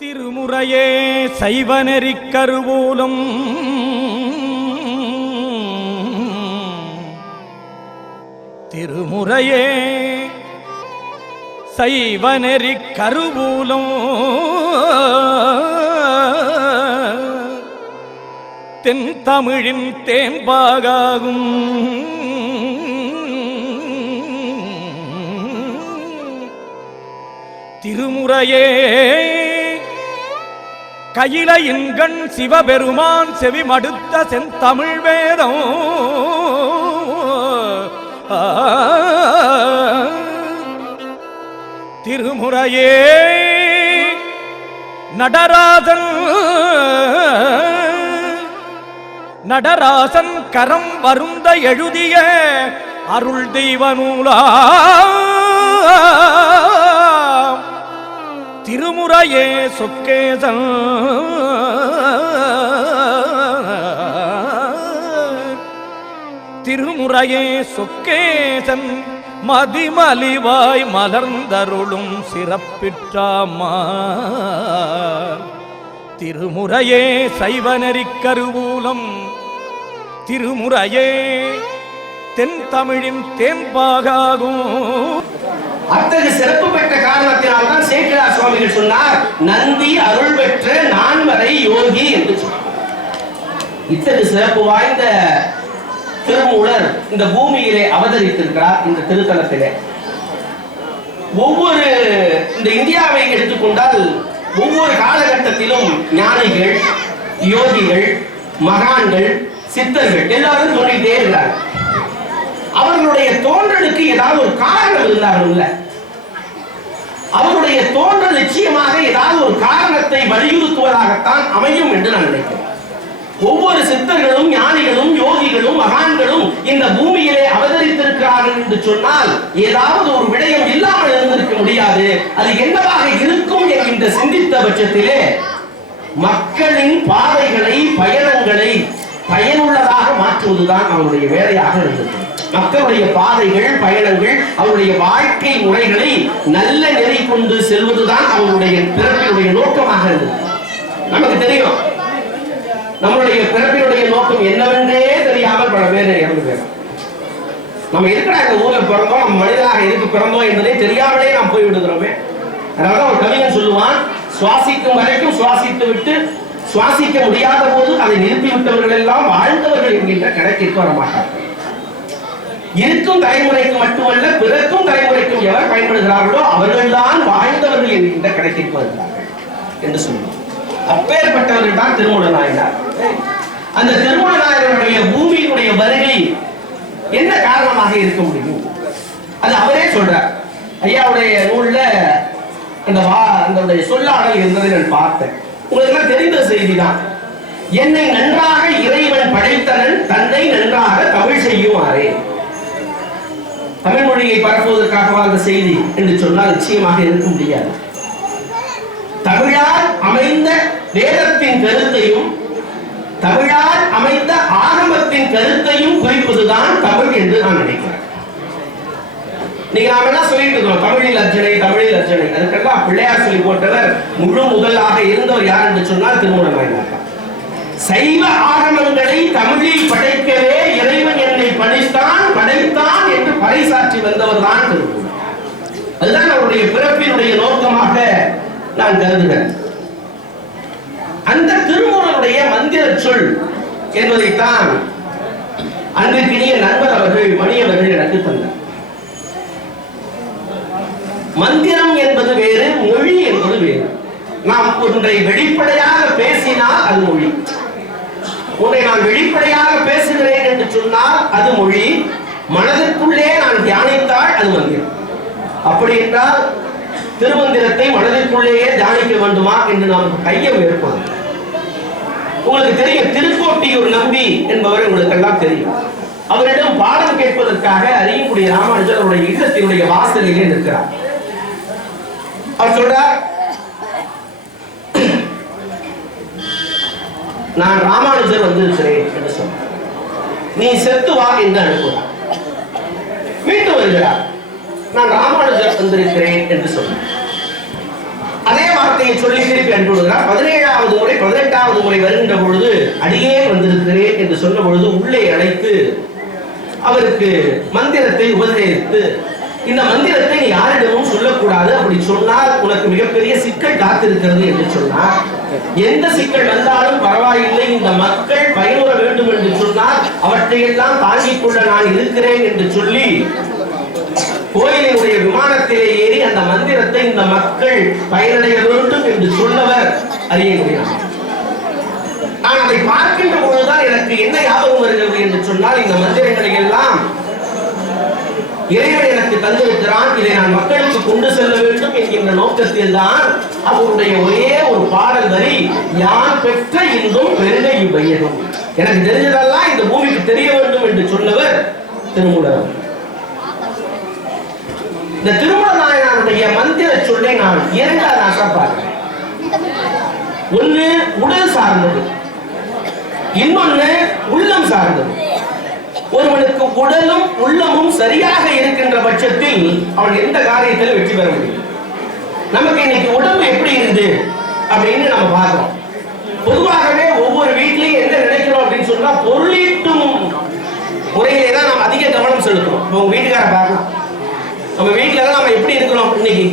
திருமுறையே சைவநெறிக் கருவூலம் திருமுறையே சைவநெறிக் கருவூலம் தென் தமிழின் தேன்பாகாகும் திருமுறையே கயிலையின்கண் சிவபெருமான் செவி மடுத்த செந்தமிழ் வேதம் திருமுறையே நடராசன் கரம் வருந்த எழுதிய அருள் தெய்வ நூலா திருமுறையே சொக்கேசன் திருமுறையே சொக்கேசன் மதிமலிவாய் மலர்ந்தருளும் சிறப்பிற்றாமா திருமுறையே சைவநெறிக் கருவூலம் திருமுறையே தென் தமிழின் தேன்பாகாகும். அத்தகைய சிறப்பு பெற்ற காரணத்தினால்தான் சேக்கிழார் சுவாமிகள் சொன்னார், நந்தி அருள் பெற்ற நான்மறை யோகி என்று சொன்னார். இத்தகைய சிறப்பு வாய்ந்த திருமூலர் இந்த பூமியிலே அவதரித்திருக்கிறார். இந்த திருத்தலத்திலே ஒவ்வொரு இந்த இந்தியாவை எடுத்துக்கொண்டால் ஒவ்வொரு காலகட்டத்திலும் ஞானிகள், யோகிகள், மகான்கள், சித்தர்கள் எல்லாரும் தோன்றிட்டே இருக்கிறார். அவர்களுடைய தோன்றலுக்கு ஏதாவது ஒரு காரணம் இருந்தார்கள். அவர்களுடைய தோன்றல் நிச்சயமாக ஏதாவது ஒரு காரணத்தை வலியுறுத்துவதாகத்தான் அமையும் என்று நான் நினைக்கிறேன். ஒவ்வொரு சித்தர்களும், ஞானிகளும், யோகிகளும், மகான்களும் இந்த பூமியிலே அவதரித்திருக்கிறார்கள் என்று சொன்னால் ஏதாவது ஒரு விடயம் இல்லாமல் இருந்திருக்க முடியாது. அது என்னவாக இருக்கும் என்கின்ற சிந்தித்த பட்சத்திலே மக்களின் பாதைகளை, பயணங்களை பயனுள்ளதாக மாற்றுவதுதான் அவருடைய வேலையாக இருந்தது. மக்களுடைய பாதைகள், பயணங்கள், அவருடைய வாழ்க்கை முறைகளை நல்ல நெறி கொண்டு செல்வதுதான் அவருடைய பிறப்பினுடைய நோக்கமாக இருந்தது. நமக்கு தெரியும், நம்மளுடைய பிறப்பினுடைய நோக்கம் என்னவென்றே தெரியாமல் பல பேர் இறந்து போயிடும். நம்ம இருக்கிற இந்த ஊர்ல பிறந்தோம், நம்ம மனிதனாக இருக்கு பிறந்தோம் என்பதை தெரியாமலே நாம் போய்விடுகிறோமே. அதனால ஒரு கவிஞன் சொல்லுவான், சுவாசிக்கும் வரைக்கும் சுவாசித்து விட்டு சுவாசிக்க முடியாத போது அதை நிறுத்திவிட்டவர்கள் எல்லாம் வாழ்ந்தவர்கள் என்கின்ற கணக்கிற்கு வர மாட்டார்கள். இருக்கும் தலைமுறைக்கு மட்டுமல்ல, பிறக்கும் தலைமுறைக்கும் எவர் பயன்படுகிறார்களோ அவர்கள் தான் வாழ்ந்தவர்கள் என்கின்ற கணக்கிற்கு வருகிறார்கள் என்று சொல்லுவோம். அப்பேற்பட்டவர்கள் தான் திருமூல நாயனார். அந்த திருமூல நாயனாருடைய பூமியினுடைய வருகை என்ன காரணமாக இருக்க முடியும்? அது அவரே சொல்றார். ஐயாவுடைய நூல்ல அந்த சொல்லாடல் இருந்ததை நான் பார்த்தேன். உங்களுக்கு தெரிந்த செய்திதான். என்னை நன்றாக இறைவன் படைத்தனன், தன்னை நன்றாக தமிழ் செய்யுமாறே. தமிழ் மொழியை பரப்புவதற்காக வாழ்ந்த செய்தி என்று சொன்னால் நிச்சயமாக இருக்க முடியாது. தமிழால் அமைந்த வேதத்தின் கருத்தையும், தமிழால் அமைந்த ஆகமத்தின் கருத்தையும் குறிப்பதுதான் தமிழ் என்று நான் நினைக்கிறேன். நீங்க நாம என்ன சொல்லிட்டு இருக்கோம், தமிழில் அர்ச்சனை, தமிழில் அர்ச்சனை. அதுக்கெல்லாம் பிள்ளையார் சொல்லி போட்டவர் முழு முதலாக இருந்தவர் யார் என்று சொன்னால் திருமூல நாயனார். சைவ ஆகமங்களை தமிழில் படைக்கவே இறைவன் என்னை படைத்தான் என்று பறைசாற்றி வந்தவர் தான் திருமூலர். அதுதான் அவருடைய பிறப்பினுடைய நோக்கமாக நான் கருதுகிறேன். அந்த திருமூலருடைய மந்திர சொல் என்பதைத்தான் அன்றைக்கினிய நண்பர் அவர்கள், மணி அவர்கள் எனக்கு தந்தார். மந்திரம் என்பது வேறு, மொழி என்பது வேறு. நாம் ஒன்றை வெளிப்படையாக பேசினால் அது மொழி. ஒன்றை நான் வெளிப்படையாக பேசுகிறேன் என்று சொன்னால் அது மொழி. மனதிற்குள்ளே நான் தியானித்தால் அது மந்திரம். அப்படி என்றால் திருமந்திரத்தை மனதிற்குள்ளேயே தியானிக்க வேண்டுமா என்று நாம் கையம் இருப்பது. உங்களுக்கு தெரியும், திருக்கோட்டியூர் நம்பி என்பவர் உங்களுக்கு எல்லாம் தெரியும். அவரிடம் பாடம் கேட்பதற்காக அறியக்கூடிய ராமானுஜர் அவருடைய இல்லத்தினுடைய வாசலிலே நிற்கிறார். அவர் சொல்றார், நான் ராமானுஜர் வந்திருக்கிறேன் என்று சொன்னார். நீ செத்து வா என்று அனுப்புகிறார். மீண்டும் வருகிறார். நான் ராமானுஜர் வந்திருக்கிறேன் என்று சொன்னார். அதே வார்த்தையை சொல்லி திருப்பி அனுப்பி 17வது முறை 18வது முறை வருகின்ற பொழுது அடியே வந்திருக்கிறேன் என்று சொன்ன பொழுது உள்ளே அழைத்து அவருக்கு மந்திரத்தை உபதேசித்து, இந்த மந்திரத்தை நீ யாரிடமும் சொல்லக்கூடாது, அப்படி சொன்னால் உனக்கு மிகப்பெரிய சிக்கல் காத்திருக்கிறது என்று சொன்னார். எந்த சிக்கல் வந்தாலும் பரவாயில்லை, இந்த மக்கள் பயனுற வேண்டும் என்று சொன்னால் அவற்றையெல்லாம் தாங்கிக் கொள்ள நான் இருக்கிறேன் என்று சொல்லி கோயிலுடைய விமானத்திலே ஏறி அந்த மந்திரத்தை இந்த மக்கள் பயனடைய வேண்டும் என்று சொன்னவர் அறியக்கூடியார். நான் அதை பார்க்கின்ற பொழுதுதான் எனக்கு என்ன ஞாபகம் வருகிறது என்று சொன்னால், இந்த மந்திரங்களை எல்லாம் இறைவன் எனக்கு தந்திருக்கிறான், இதை நான் மக்களுக்கு கொண்டு செல்ல வேண்டும் என்கின்ற நோக்கத்தில் தான் அவருடைய ஒரே ஒரு பாடல் வரி, யான் பெற்ற இன்பம் பெருக இவ்வையகம். எனக்கு தெரிஞ்சதெல்லாம் இந்த பூமிக்கு தெரிய வேண்டும் என்று சொன்னவர் திருமூலர். இந்த திருமூல நாயனாருடைய மந்திர சொல்லை நான் இரண்டாக பார்க்கிறேன். ஒண்ணு உடல் சார்ந்தது, இன்னொன்னு உள்ளம் சார்ந்தது. ஒருவனுக்கு உடலும் உள்ளமும் சரியாக இருக்கின்ற பட்சத்தில் அவன் எந்த காரியத்தில் வெற்றி பெற முடியும். நமக்கு இன்னைக்கு உடம்பு எப்படி இருக்குது அப்படின்னு நம்ம பார்க்கிறோம். பொதுவாகவே ஒவ்வொரு வீட்லயும் என்ன நினைக்கிறோம் அப்படின்னு சொன்னா, பொருளீட்டும் முறையிலே தான் நம்ம அதிக கவனம் செலுத்துறோம். உங்க வீட்டுக்கார பார்க்கலாம், நம்ம வீட்டுல தான் நம்ம எப்படி இருக்கிறோம். இன்னைக்கு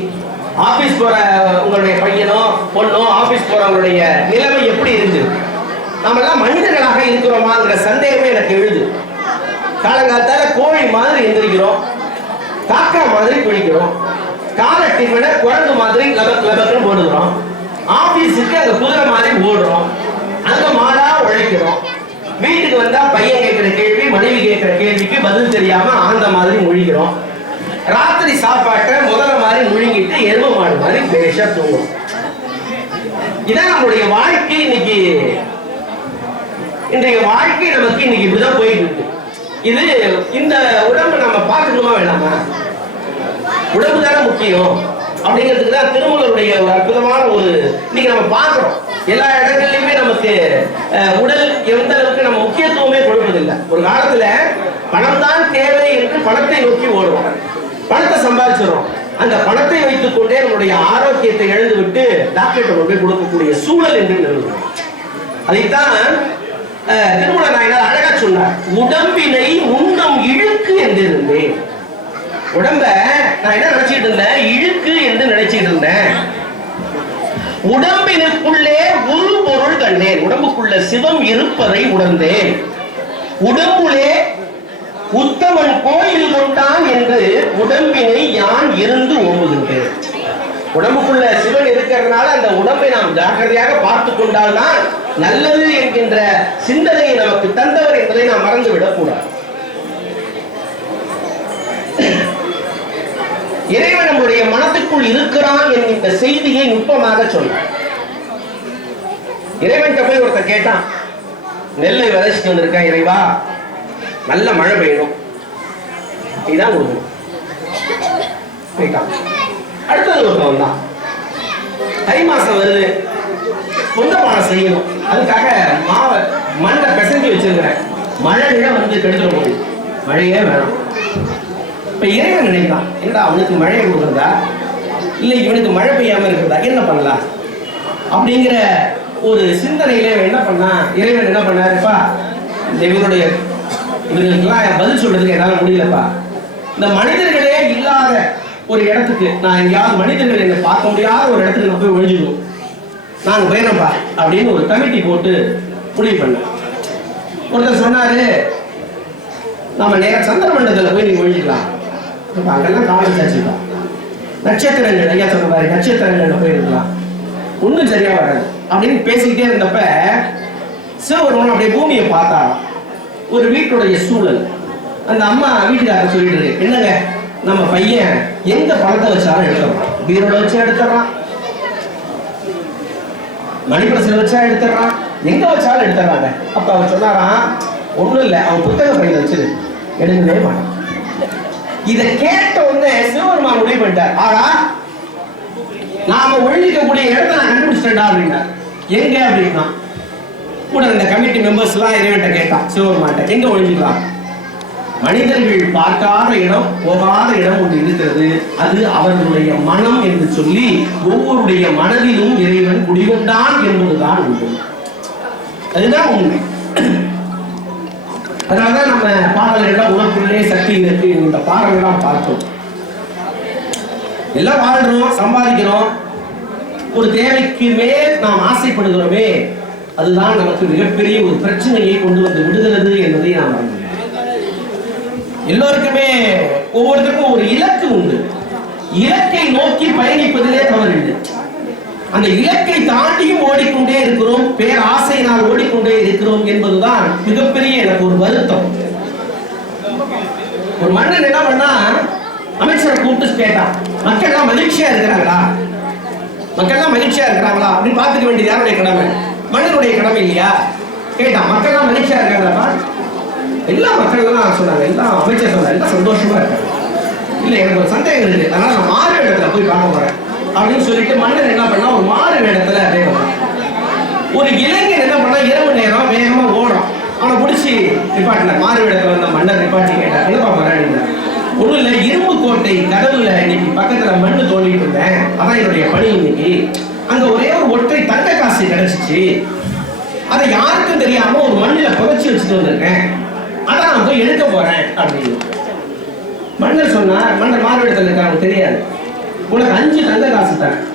ஆபீஸ் போற உங்களுடைய பையனோ பொண்ணோ ஆபீஸ் போறவங்களுடைய நிலைமை எப்படி இருக்கு, நம்ம எல்லாம் மனிதர்களாக இருக்கிறோமாங்கிற சந்தேகமே எனக்கு எழுது. காலங்காலத்தால கோழி மாதிரி எந்திரிக்கிறோம், காக்கா மாதிரி குளிக்கிறோம், காலட்டி விட குரங்கு மாதிரி லபக்கு போடுகிறோம், ஆபீஸுக்கு அங்க குதிரை மாதிரி ஓடுறோம், அங்க மாடா உழைக்கிறோம், வீட்டுக்கு வந்தா பையன் கேட்கிற கேள்வி மனைவி கேட்கிற கேள்விக்கு பதில் தெரியாம ஆந்த மாதிரி முழிக்கிறோம், ராத்திரி சாப்பாட்டை முதல்ல மாதிரி முழுங்கிட்டு எரும மாடு மாதிரி பேஷா தூங்கும். இதான் நம்மளுடைய வாழ்க்கை. இன்னைக்கு இன்றைய வாழ்க்கை நமக்கு இன்னைக்கு இப்படிதான் போயிட்டு இருக்கு. இது இந்த உடம்பு நம்ம பார்க்கணுமா வேணாமா? உடம்பு தானே முக்கியம் அப்படிங்கிறதுக்கு தான் திருமூலருடைய ஒரு அற்புதமான ஒரு இன்னைக்கு நம்ம பார்க்கிறோம். எல்லா இடங்கள்லயுமே நமக்கு உடல் எந்த அளவுக்கு நம்ம முக்கியத்துவமே கொடுப்பதில்லை. ஒரு காலத்துல பணம் தான் தேவை என்று பணத்தை நோக்கி ஓடுறோம், பணத்தை சம்பாதிச்சிடும், அந்த பணத்தை வைத்துக் கொண்டே நம்முடைய ஆரோக்கியத்தை இழந்து விட்டு டாக்டர் கொண்டு கொடுக்கக்கூடிய சூழல் என்று நிறுவனம். அதைத்தான் திருமூல நாயனார் அழகா சொன்னார், உடம்பினை உண்டம் இழுக்கு என்று இருந்தேன். உடம்ப நான் என்ன நினைச்சிட்டு இருந்தேன், இழுக்கு என்று நினைச்சிட்டு இருந்தேன். உடம்பினுக்குள்ளே ஒரு பொருள் கண்டேன், உடம்புக்குள்ள சிவம் இருப்பதை உணர்ந்தேன். உடம்புலே உத்தமன் கோயில் கொண்டான் என்று உடம்பினை யான் இருந்து ஓம்புகின்றேன். உடம்புக்குள்ள சிவன் இருக்கிறதுனால அந்த உடம்பை நாம் ஜாக்கிரதையாக பார்த்து கொண்டால்தான் நல்லது என்கின்ற சிந்தனையை நமக்கு தந்தவர் என்பதை நாம் மறந்துவிடக் கூடாது. இறைவன் நம்முடைய மனத்துக்குள் இருக்கிறான் என்கின்ற செய்தியை நுட்பமாக சொன்னார். இறைவன் போய் ஒருத்தர் கேட்டான், நெல்லை விதைச்சிட்டு வந்திருக்கேன் இறைவா, நல்ல மழை பெய்யணும், நீதான் கொடுக்கணும். அடுத்தது ஒருத்தன் வந்தான், தை மாசம் வருது, பொந்தப்பானம் செய்யணும், அதுக்காக மாவை மண்ணை பிசைஞ்சு வச்சிருக்கிறேன், மழை வந்து கெடுத்துட போகுது, மழையே வேணும். இப்ப இறைவன் நினைக்கிறான், என்னடா அவனுக்கு மழையை கொடுக்குறதா இல்லை இவனுக்கு மழை பெய்யாம இருக்கிறதா, என்ன பண்ணலாம் அப்படிங்கிற ஒரு சிந்தனையில என்ன பண்ணா, இறைவன் என்ன பண்ணாருப்பா, இந்த இவங்களுக்கெல்லாம் பதில் சொல்றதுக்கு என்னால முடியலப்பா, இந்த மனிதர்களே இல்லாத ஒரு இடத்துக்கு நான் எங்கேயாவது மனிதர்கள் என்னை பார்க்க முடியாத ஒரு இடத்துக்கு நான் போய் ஒழிஞ்சுக்கணும், நாங்க போயிடப்பா அப்படின்னு ஒரு கமிட்டி போட்டு முடிவு பண்ண. ஒருத்தர் சொன்னாரு, நம்ம நேரம் சந்திர மண்டலத்துல போய் நீங்க ஒழிஞ்சிக்கலாம், அங்கெல்லாம் காலேஜ் ஆச்சுக்கலாம், நட்சத்திரங்கள் ஐயா சொன்ன மாதிரி நட்சத்திரங்கள்ல போயிருக்கலாம், ஒன்றும் சரியா வராது அப்படின்னு பேசிக்கிட்டே இருந்தப்ப சிவபெருமான் அப்படியே பூமியை பார்த்தா, ஒரு வீட்டுடைய சூழல். அந்த அம்மா வீட்டுக்காரர் சொல்லிட்டு இருக்கு, என்னங்க நம்ம பையன் எந்த பணத்தை வச்சாலும் எடுத்துறான், பீரோட வச்சா எடுத்துறான், மணிப்பிரசில் வச்சா எடுத்துறான், எங்க வச்சாலும் எடுத்துறாங்க. அப்ப அவர் சொன்னாராம், ஒண்ணும் இல்லை, அவன் புத்தக பையில வச்சிரு, எடுக்கவே மாட்டான். இதை கேட்ட உடனே சிவபெருமான் முடிவு பண்ணிட்டார், ஆனா நாம ஒழிக்கக்கூடிய இடத்த நான் கண்டுபிடிச்சிட்டேன்டா அப்படின்னா. எங்க அப்படின்னா கூட இந்த கமிட்டி மெம்பர்ஸ் எல்லாம் இறைவன்ட்ட கேட்டான், சிவபெருமான் எங்க ஒழிஞ்சுக்கலாம், மனிதர்கள் பார்க்காத இடம் போகாத இடம் ஒன்று இருக்கிறது, அது அவர்களுடைய மனம் என்று சொல்லி ஒவ்வொருடைய மனதிலும் இறைவன் மன்னன் குடிகொண்டான் என்பதுதான் உண்மை. அதுதான் உண்மை. அதனாலதான் நம்ம பாடல்கள்லாம் உனக்குள்ளே சக்தி இருக்கு இந்த பாடல்கள்லாம் பார்த்தோம். எல்லாம் வாழ்றோம், சம்பாதிக்கிறோம், ஒரு தேவைக்கு மேல் நாம் ஆசைப்படுகிறோமே, அதுதான் நமக்கு மிகப்பெரிய ஒரு பிரச்சனையை கொண்டு வந்து விடுகிறது என்பதை நாம் அறிந்தோம். எல்லோருக்குமே ஒவ்வொருத்தருக்கும் ஒரு இலக்கு உண்டு. இலக்கை நோக்கி பயணிப்பதிலே தவறில்லை. அந்த இலக்கை தாண்டியும் ஓடிக்கொண்டே இருக்கிறோம், பேராசையினால் ஓடிக்கொண்டே இருக்கிறோம் என்பதுதான் மிகப்பெரிய எனக்கு ஒரு வருத்தம். ஒரு மன்னன் என்ன பண்ணா, அமைச்சரை கூப்பிட்டு கேட்டான், மக்கள் எல்லாம் மகிழ்ச்சியா இருக்கிறாங்களா, மக்கள் எல்லாம் மகிழ்ச்சியா இருக்கிறாங்களா அப்படின்னு பார்த்துக்க வேண்டியது யாருடைய கடமை? மன்னனுடைய கடமை இல்லையா? கேட்டான், மக்கள் எல்லாம் மகிழ்ச்சியா இருக்காங்களா? எல்லா மக்கள் எல்லாம் சொன்னாங்க, எல்லாம் அமைச்சர் சொன்னாங்க, எல்லாம் சந்தோஷமா இருக்காங்க. இல்ல எனக்கு ஒரு சந்தேகம் இருக்கு, அதனால நான் மாறு இடத்துல போய் பார்க்க போறேன் அப்படின்னு சொல்லிட்டு மன்னர் என்ன பண்ணா, ஒரு மாறு இடத்துல அப்படியே ஒரு இளைஞன் என்ன பண்ணா, இரவு நேரம் வேகமா ஓடும். அவனை பிடிச்சி நிப்பாட்டின. மாறு இடத்துல வந்த மன்னர் நிப்பாட்டி கேட்டார், என்னப்பா போறேன்? ஒண்ணும் இல்ல, இரும்பு கோட்டை கதவுல இன்னைக்கு பக்கத்துல மண்ணு தோண்டிட்டு இருந்தேன், அதான் என்னுடைய பணி இன்னைக்கு. அங்க ஒரே ஒரு ஒற்றை தங்க காசு கிடைச்சிச்சு, அதை யாருக்கும் தெரியாம ஒரு மண்ணில புதைச்சி வச்சுட்டு வந்திருக்கேன், அதான் நான் போய் எடுக்க போறேன் அப்படின்னு மன்னர் சொன்னார். மன்னர் மாறுவிடத்தில் இருக்காங்க, தெரியாது. உனக்கு 5 தங்க காசு தரேன்,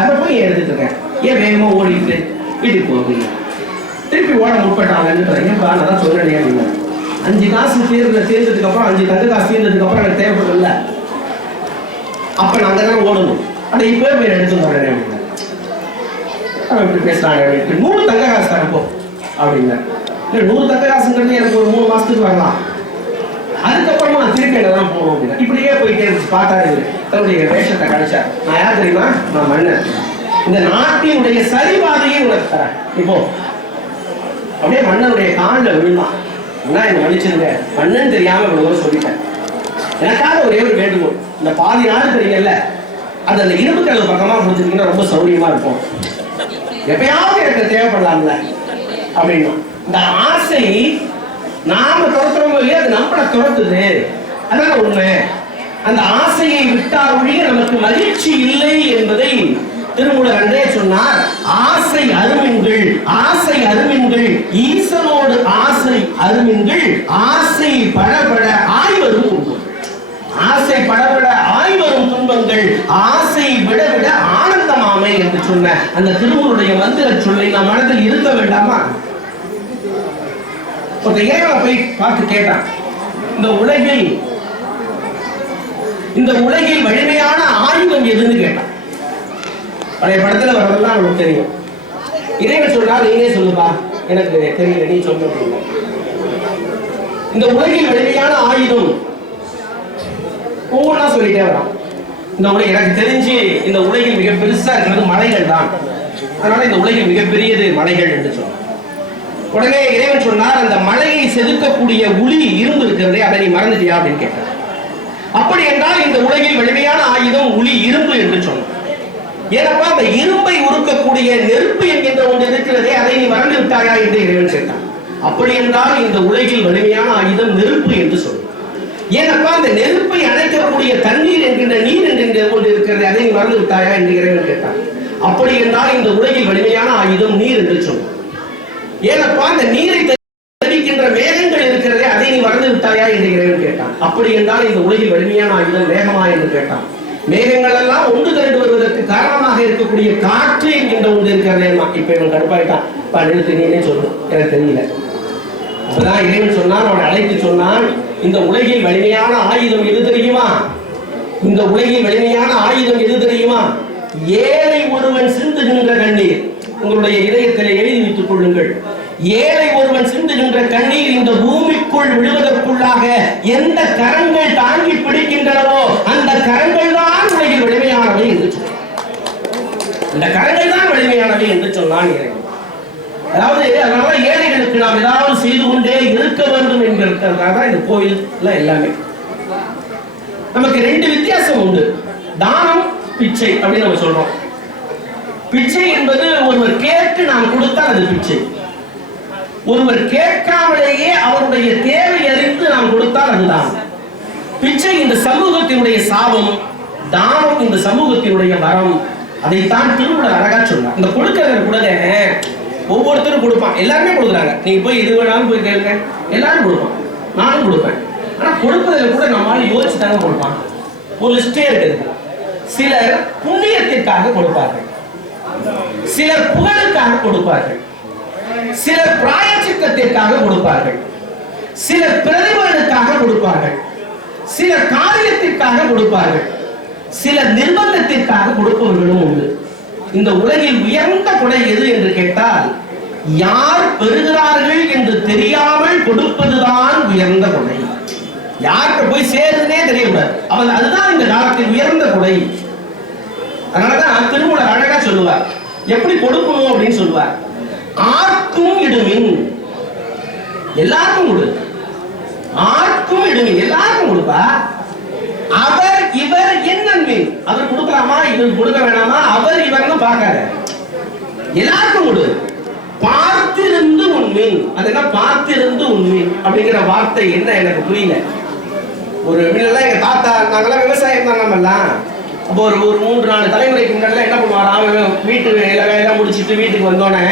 அதை போய் எடுத்துட்டு இருக்கேன், ஏன் வேகமா ஓடிட்டு வீட்டுக்கு போகிறீங்க? திருப்பி ஓட முற்பட்டாங்க. ஏன்பா நான் தான் சொல்றேன் அப்படின்னா, 5 காசு தீர்ந்ததுக்கு அப்புறம் 5 தங்க காசு தீர்ந்ததுக்கு அப்புறம் எனக்கு தேவைப்படல, அப்ப நான் அங்கதான் ஓடணும், ஆனா இப்பவே போய் எடுத்து வரேன் அப்படின்னா. இப்படி பேசுறாங்க. 100 தங்க காசு தரப்போ அப்படின்னா, இல்ல 100 தங்க காசுங்கிறது எனக்கு ஒரு 3 மாசத்துக்கு வரலாம், அதுக்கப்புறமா நான் திருப்பி என்னதான் போகணும் அப்படின்னா. இப்படியே போயிட்டே பார்த்தாரு. தன்னுடைய வேஷத்தை கழிச்சார். நான் யார் தெரியுமா? நான் மன்னர். இந்த நாட்டினுடைய சரிபாதையை உனக்கு தரேன், இப்போ அப்படியே மன்னனுடைய காலில் விழுந்தான். என்ன என்ன மன்னிச்சிருங்க, மன்னன் தெரியாம இவ்வளவு சொல்லிட்டேன், எனக்காக ஒரே ஒரு வேண்டுகோள், இந்த பாதி நாள் தெரியுங்கல்ல, அது அந்த இரும்பு கதவு பக்கமா கொடுத்துட்டீங்கன்னா ரொம்ப சௌரியமா இருக்கும், எப்பயாவது எனக்கு தேவைப்படலாம்ல அப்படின்னு. இந்த ஆசை நாம துரத்துறோமோ இல்லையா, அது நம்மளை துரத்துது, அதான் உண்மை. அந்த ஆசையை விட்டால் ஒழிய நமக்கு மகிழ்ச்சி இல்லை என்பதை திருமூலர் அன்றே சொன்னார். ஆசை அருமின்கள், ஆசை அருமின்கள், ஈசனோடு ஆசை அருமின்கள், ஆசை படபட ஆய்வரும் துன்பங்கள். ஆசை படபட ஆய்வரும் துன்பங்கள், ஆசை விட விட ஆனந்தமாமை என்று சொன்ன அந்த திருமூலருடைய மந்திர சொல்லை நம் மனதில் இருக்க வேண்டாமா? ஒரு இறைவனை போய் பார்த்து கேட்டான், இந்த உலகில் வலிமையான ஆயுதம் எதுன்னு கேட்டான். பழைய படத்துல வரதெல்லாம் நமக்கு தெரியும். இறைவன் சொல்றா, நீனே சொல்லுப்பா, எனக்கு தெரியல, நீ சொல்ல. இந்த உலகில் வலிமையான ஆயுதம் ஒவ்வொன்றா சொல்லிட்டே வரான். இந்த உலக எனக்கு தெரிஞ்சு இந்த உலகில் மிக பெருசா இருக்கிறது மலைகள் தான், அதனால இந்த உலகில் மிகப்பெரியது மலைகள் என்று சொன்னார். உடனே இறைவன் சொன்னார், அந்த மலையை செதுக்கக்கூடிய உளி இரும்பு இருக்கிறதே, அதை நீ மறந்துட்டியா அப்படின்னு கேட்டார். அப்படி என்றால் இந்த உலகில் வலிமையான ஆயுதம் உளி இரும்பு என்று சொன்னார். ஏனப்பா அந்த இரும்பை உருக்கக்கூடிய நெருப்பு என்கின்ற ஒன்று இருக்கிறதே, அதை நீ மறந்து விட்டாயா என்று இறைவன் கேட்டான். அப்படி என்றால் இந்த உலகில் வலிமையான ஆயுதம் நெருப்பு என்று சொன்னார். ஏனப்பா அந்த நெருப்பை அணைக்கக்கூடிய தண்ணீர் என்கின்ற நீர் என்கின்ற ஒன்று இருக்கிறது, அதை நீ மறந்து விட்டாயா என்று இறைவன் கேட்டான். அப்படி என்றால் இந்த உலகில் வலிமையான ஆயுதம் நீர் என்று சொன்னார். ஏனப்பா அந்த நீரை தெரிவிக்கின்ற மேகங்கள் இருக்கிறதே, அதை நீ மறந்து விட்டாயா என்று இறைவன் கேட்டான். அப்படி என்றால் இந்த உலகில் வலிமையான ஆயுதம் மேகமா என்று கேட்டான். மேகங்கள் எல்லாம் ஒன்று திரண்டு வருவதற்கு காரணமாக இருக்கக்கூடிய காற்று என்கின்ற ஒன்று இருக்கிறதே. இப்ப இவன் கடுப்பாயிட்டான், நிறுத்து, நீனே சொல்லு, எனக்கு தெரியல. அப்பதான் இறைவன் சொன்னான், அவனை அழைத்து சொன்னான், இந்த உலகில் வலிமையான ஆயுதம் எது தெரியுமா? இந்த உலகில் வலிமையான ஆயுதம் எது தெரியுமா? ஏழை ஒருவன் சிந்துகின்ற கண்ணீர். உங்களுடைய இதயத்தில் எழுதி வைத்துக் கொள்ளுங்கள். ஏழை ஒருவன் சிந்துகின்ற கண்ணீர் இந்த பூமிக்குள் விழுவதற்குள்ளாக எந்த கரங்கள் தாங்கி பிடிக்கின்றனவோ அந்த கரங்கள் தான் உலகில் வலிமையானவை என்று சொன்னான். இந்த கரங்கள் தான் வலிமையானவை என்று சொன்னான் இறைவன். அதாவது அதனால ஏழைகளுக்கு நாம் ஏதாவது செய்து கொண்டே இருக்க வேண்டும் என்கிறதுக்காக இந்த கோயில்ல எல்லாமே. நமக்கு 2 வித்தியாசம் உண்டு. தானம், பிச்சை அப்படின்னு நம்ம சொல்றோம். பிச்சை என்பது ஒருவர் கேட்டு நாம் கொடுத்தால் அது பிச்சை. ஒருவர் கேட்காமலேயே அவருடைய தேவை அறிந்து நாம் கொடுத்தால் அது தானம். பிச்சை இந்த சமூகத்தினுடைய சாபம், தானம் இந்த சமூகத்தினுடைய வரம். அதைத்தான் திருமூலர் அழகா சொன்னார். இந்த கொடுக்கறது கூட ஒவ்வொருத்தரும் கொடுப்பான், எல்லாருமே கொடுக்குறாங்க. நீங்க போய் இது வேணாலும் போய் கேளுங்க, எல்லாரும் கொடுப்பான், நானும் கொடுப்பேன். ஆனா கொடுப்பதில் கூட நம்மளால யோசிச்சு தாங்க கொடுப்பான். ஒரு லிஸ்டே இருக்குது. சிலர் புண்ணியத்திற்காக கொடுப்பார்கள், சிலர் புகழுக்காக கொடுப்பார்கள், சிலர் பிராயச்சித்தத்திற்காக கொடுப்பார்கள், சிலர் பிரதிபலனுக்காக கொடுப்பார்கள், சிலர் காரியத்திற்காக கொடுப்பார்கள், சிலர் நிர்பந்தத்திற்காக கொடுப்பவர்களும் உண்டு. இந்த உலகில் உயர்ந்த கொடை எது என்று கேட்டால், யார் பெறுகிறார்கள் என்று தெரியாமல் கொடுப்பதுதான் உயர்ந்த கொடை. யார்கிட்ட போய் சேருதுன்னே தெரியக்கூடாது, அவன் அதுதான் இந்த காலத்தில் உயர்ந்த கொடை. அதனாலதான் திருமூலர் அழகா சொல்லுவார், எப்படி கொடுக்கணும் அப்படின்னு சொல்லுவார். ஆர்க்கும் இடுமின், எல்லாருக்கும் கொடு. ஆர்க்கும் இடுமின், எல்லாருக்கும் கொடுப்பா. அவர் இவர் என்னன்மீன், அவர் கொடுக்கலாமா இவர் கொடுக்க வேணாமா, அவர் இவர்னு பார்க்காத, எல்லாருக்கும் கொடு. பார்த்திருந்து உண்மீன், அது என்ன பார்த்திருந்து உண்மீன் அப்படிங்கிற வார்த்தை என்ன எனக்கு புரியல. ஒரு முன்னெல்லாம் எங்க தாத்தா, நாங்கெல்லாம் விவசாயம் தான் நம்மெல்லாம். அப்போ ஒரு 3-4 தலைமுறைக்கு முன்னாடி என்ன பண்ணுவாராம், வீட்டு வேலையெல்லாம் முடிச்சுட்டு வீட்டுக்கு வந்தோடனே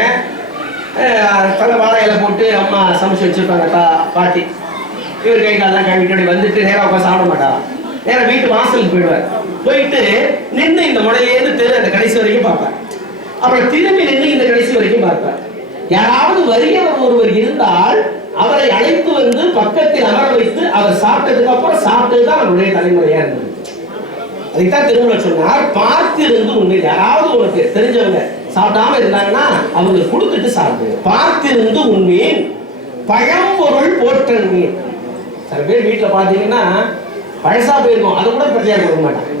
தலை வாழை இலை போட்டு அம்மா சமைச்சு வச்சிருப்பாங்க பாட்டி. இவர் கை காலெல்லாம் கழுவிட்டு வந்துட்டு நேராக உட்காந்து சாப்பிட மாட்டாரா, நேராக வீட்டு வாசலுக்கு போயிடுவார். போயிட்டு நின்று இந்த முறையிலேருந்து தெரு அந்த கடைசி வரைக்கும் பார்ப்பார். அப்புறம் திரும்பி நின்று இந்த கடைசி வரைக்கும் பார்ப்பார். யாராவது வறியவர் ஒருவர் இருந்தால் அவரை அழைத்து வந்து பக்கத்தில் அமர வைத்து அவர் சாப்பிட்டதுக்கு அப்புறம் சாப்பிட்டதுதான் அவருடைய தலைமுறையா இருந்தது. அதைத்தான் திருமூலர் சொன்னார், பார்த்திருந்து உண்மை. யாராவது உனக்கு தெரிஞ்சவங்க சாப்பிடாம இருந்தாங்கன்னா அவங்க கொடுத்துட்டு சாப்பிடு. பார்த்திருந்து உண்மையின் பழம்பொருள் போற்றன் மீன். சில பேர் வீட்டுல பாத்தீங்கன்னா பழசா போயிருக்கும், அதை கூட பிரச்சனை கொடுக்க மாட்டாங்க.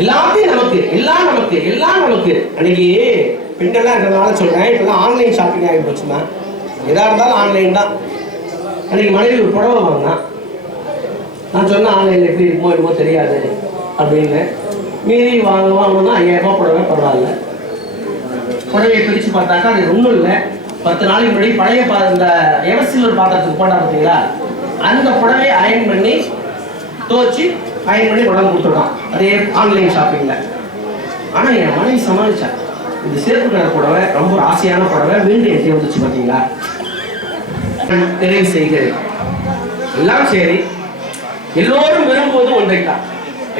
எல்லாத்தையும் நமக்கு, எல்லாம் நமக்கு, எல்லாம் நமக்கு. அன்னைக்கு பெண்கள்லாம் இருக்கிறதுனால சொல்றேன், இப்பதான் ஆன்லைன் ஷாப்பிங் ஆகி போச்சுன்னா, எதா இருந்தாலும் ஆன்லைன் தான். அன்னைக்கு மனைவி ஒரு புடவை வாங்கினா, நான் சொன்னேன் ஆன்லைன்ல எப்படி இருக்குமோ என்னமோ தெரியாது அப்படின்னு. மீறி வாங்கணும்னா 5000 ரூபாய் புடவை, பரவாயில்ல. புடவையை பிரிச்சு பார்த்தாக்கா அது ஒன்றும் இல்லை. 10 நாளைக்கு முன்னாடி பழைய இந்த எவர்சில்வர் பாத்திரத்துக்கு போட்டா பார்த்தீங்களா, அந்த புடவையை அயன் பண்ணி துவச்சி அயன் பண்ணி உடம்பு கொடுத்துருக்கான், அதே ஆன்லைன் ஷாப்பிங்ல. ஆனா என் மனைவி சமாளிச்சா, இந்த சிறப்பு கலர் புடவை ரொம்ப ஆசையான புடவை, மீண்டும் எட்டி வந்துச்சு பார்த்தீங்களா. நிறைவு செய்கிறது எல்லாம் சரி, எல்லோரும் விரும்புவது ஒன்றைத்தான்.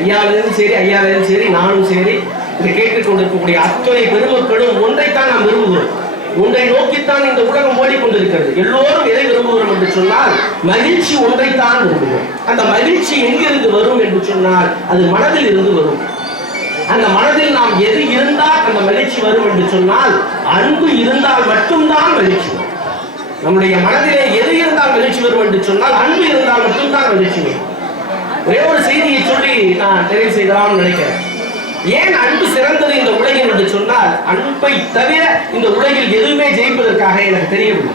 ஐயாவிலிருந்து சரி, ஐயாவிலிருந்து சரி, நானும் சரி, இதை கேட்டுக் கொண்டிருக்கக்கூடிய அத்தனை பெருமக்களும் ஒன்றைத்தான் நாம் விரும்புகிறோம். ஒன்றை நோக்கித்தான் இந்த உலகம் ஓடிக்கொண்டிருக்கிறது. எல்லோரும் எதை விரும்புகிறோம் என்று சொன்னால் மகிழ்ச்சி ஒன்றைத்தான் விரும்புகிறோம். அந்த மகிழ்ச்சி எங்கிருந்து வரும் என்று சொன்னால் அது மனதில் இருந்து வரும். அந்த மனதில் நாம் எது இருந்தால் அந்த மகிழ்ச்சி வரும் என்று சொன்னால் அன்பு இருந்தால் மட்டும்தான் மகிழ்ச்சி. நம்முடைய மனதிலே எது இருந்தால் மகிழ்ச்சி வரும் என்று சொன்னால் அன்பு இருந்தால் மட்டும்தான் மகிழ்ச்சி வரும். ஒரே ஒரு செய்தியை சொல்லி நான் நிறைவு செய்யலாம்னு நினைக்கிறேன். ஏன் அன்பு சிறந்தது இந்த உலகில் என்று சொன்னால், அன்பை தவிர இந்த உலகில் எதுவுமே ஜெயிப்பதற்காக எனக்கு தெரியவில்லை.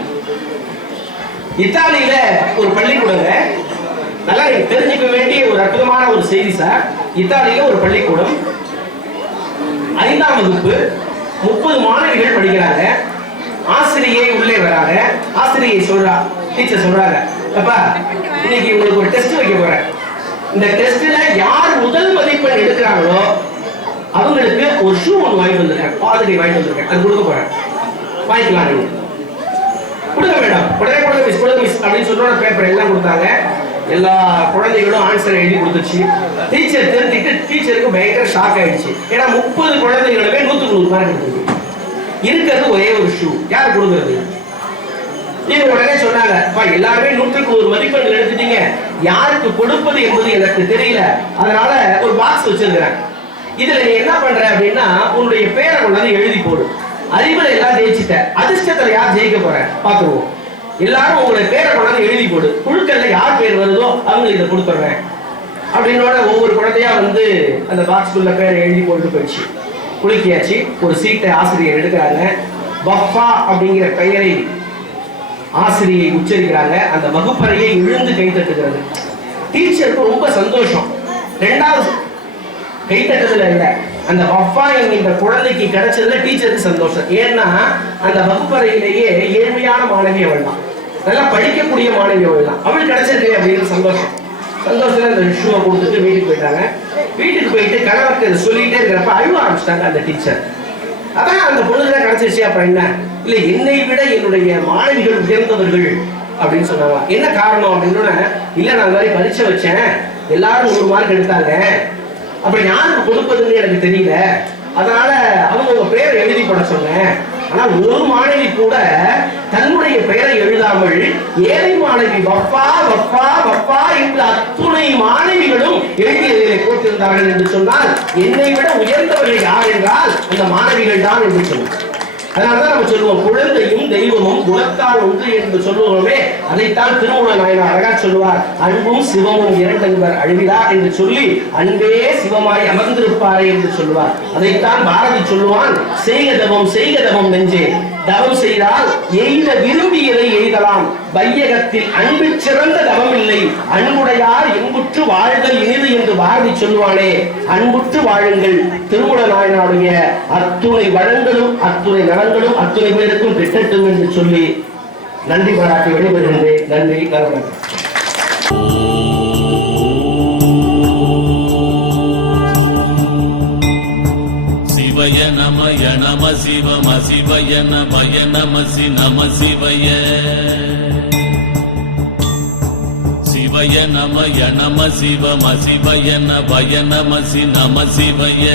இத்தாலியில ஒரு பள்ளிக்கூடங்க, நல்லா தெரிஞ்சுக்க வேண்டிய ஒரு அற்புதமான ஒரு செய்தி சார். இத்தாலியில ஒரு பள்ளிக்கூடம், 5ஆம் வகுப்பு, 30 மாணவிகள் படிக்கிறாங்க. ஆசிரியை உள்ளே வராங்க. ஆசிரியை சொல்றா, டீச்சர் சொல்றாங்க, அப்பா இன்னைக்கு உங்களுக்கு ஒரு டெஸ்ட் வைக்க போறேன். இந்த டெஸ்ட்ல யார் முதல் மதிப்பெண் எடுக்கிறாங்களோ அவங்களுக்கு ஒரு ஷூ ஒன்று வாங்கிட்டு வந்திருக்கேன், பாதுகை வாங்கிட்டு வந்திருக்கேன், அது கொடுக்க போறேன், வாங்கிக்கலாம். நீங்க கொடுக்க வேண்டாம், உடனே கொடுங்க மிஸ், கொடுங்க மிஸ் அப்படின்னு சொல்ற பேப்பர் எல்லாம் கொடுத்தாங்க. எல்லா குழந்தைகளும் ஆன்சர் எழுதி கொடுத்துச்சு. டீச்சர் தெரிஞ்சுட்டு டீச்சருக்கு பயங்கர ஷாக் ஆயிடுச்சு. ஏன்னா 30 குழந்தைகளுமே 100 மார்க் எடுத்துருக்கு. இருக்கிறது ஒரே ஒரு ஷூ, யார் கொடுக்குறது? நீங்க உடனே சொன்னாங்க, எல்லாருமே 100க்கு மதிப்பெண்கள் எடுத்துட்டீங்க, யாருக்கு கொடுப்பது என்பது எனக்கு தெரியல, அதனால ஒரு பாக்ஸ் வச்சிருக்கிறேன். இதுல நீ என்ன பண்ற அப்படின்னா உன்னுடைய பேரை கொண்டாந்து எழுதி போடு. அறிவுரை எல்லாம் ஜெயிச்சுட்ட, அதிர்ஷ்டத்துல யார் ஜெயிக்க போற பாத்துருவோம். எல்லாரும் உங்களுடைய பேரை கொண்டாந்து எழுதி போடு, குழுக்கள்ல யார் பேர் வருதோ அவங்க இதை கொடுத்துறேன் அப்படின்னோட ஒவ்வொரு குழந்தையா வந்து அந்த பாக்ஸ்குள்ள பேரை எழுதி போட்டு போயிடுச்சு. குலுக்கியாச்சு. ஒரு சீட்டை ஆசிரியர் எடுக்கிறாங்க. பஃபா அப்படிங்கிற பெயரை ஆசிரியை உச்சரிக்கிறாங்க. அந்த வகுப்பறையை இழுந்து கை தட்டுகிறது. டீச்சருக்கு ரொம்ப சந்தோஷம். 2வது கை தட்டுறதுல இல்ல, அந்த வஃபா என்கின்ற குழந்தைக்கு கிடைச்சதுல டீச்சருக்கு சந்தோஷம். ஏன்னா அந்த வகுப்பறையிலேயே ஏழ்மையான மாணவி அவள் தான், நல்லா படிக்கக்கூடிய மாணவி அவள் தான், அவள் கிடைச்சிருக்கு அப்படிங்கிற சந்தோஷம். சந்தோஷத்துல அந்த ஷூவை கொடுத்துட்டு வீட்டுக்கு போயிட்டாங்க. வீட்டுக்கு போயிட்டு கணவருக்கு இதை சொல்லிட்டே இருக்கிறப்ப அழுவ ஆரம்பிச்சிட்டாங்க அந்த டீச்சர். அதான் அந்த பொண்ணுதான் கிடைச்சிருச்சு. அப்புறம் என்ன, இல்ல என்னை விட என்னுடைய மாணவிகள் உயர்ந்தவர்கள் அப்படின்னு சொன்னாங்க. என்ன காரணம் அப்படின்னு, இல்ல நான் இந்த மாதிரி பரீட்சை வச்சேன், எல்லாரும் 100 மார்க் எடுத்தாங்க, அப்ப யாருக்கு கொடுப்பதுன்னு எனக்கு தெரியல, அதனால அவங்க உங்க பேரை எழுதி போட சொன்னேன். ஆனா ஒரு மாணவி கூட தன்னுடைய பெயரை எழுதாமல் ஏழை மாணவி வப்பா வப்பா வப்பா என்று அத்துணை மாணவிகளும் எழுதியதை போட்டிருந்தார்கள் என்று சொன்னால் என்னை விட உயர்ந்தவர்கள் யார் என்றால் அந்த மாணவிகள் தான் என்று சொன்னார். அதனாலதான் நம்ம சொல்லுவோம், குழந்தையும் தெய்வமும் குணத்தால் ஒன்று என்று சொல்லுவோமே, அதைத்தான் திருமூல நாயனார் அழகா சொல்லுவார். அன்பும் சிவமும் இரண்டென்பர் அழிவிலா என்று சொல்லி அன்பே சிவமாய் அமர்ந்திருப்பாரே என்று சொல்லுவார். அதைத்தான் பாரதி சொல்லுவான், செய்கதவம் நெஞ்சே, தவம் செய்தால் எய்த விரும்பியதை எய்தலாம், வையகத்தில் அன்பு சிறந்த தவம் இல்லை, அன்புடையார் இன்புற்று வாழ்தல் இனிது என்று பாரதி சொல்லுவானே. அன்புற்று வாழுங்கள். திருமூல நாயனாருடைய அத்துணை வளங்களும் அத்துணை நலங்களும் அத்துணை பேருக்கும் கிட்டட்டும் என்று சொல்லி நன்றி பாராட்டி விடைபெறுகின்றேன். நன்றி. சிவய நமய நம சிவம சிவய நமய நமசி நம சிவய சிவய நமய நம சிவம சிவய நமய நமசி நம சிவய